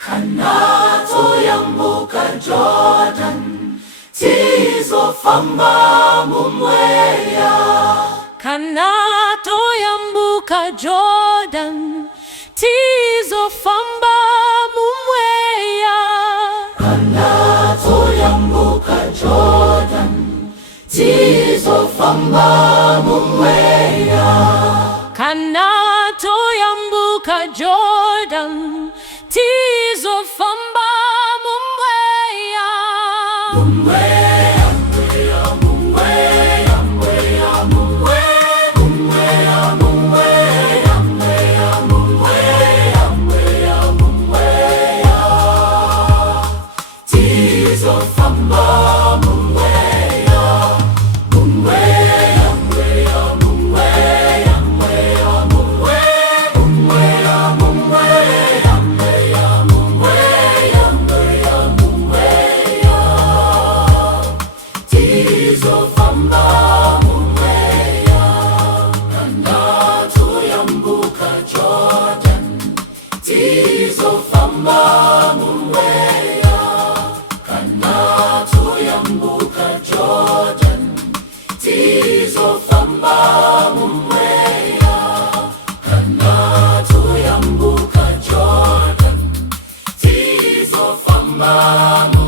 Kanato yambuka Jordan, tizo famba mumweya. Kanato yambuka Jordan, tizo famba mumweya. Kanato yambuka Jordan, tizo famba mumweya. Kanato yambuka Jordan, tizo famba mumweya. Mumweya, mumweya, mumweya, mumweya, mumweya, mumweya, mumweya, mumweya, mumweya, tizo famba mumweya. Mumweya, mumweya, mumweya, mumweya, mumweya, mumweya, mumweya, mumweya, tizo famba mumweya. Kanato yambuka Jordan, tizo famba mumweya. Kanato yambuka Jordan, tizo famba mumweya. Kanato yambuka Jordan, tizo famba mumweya.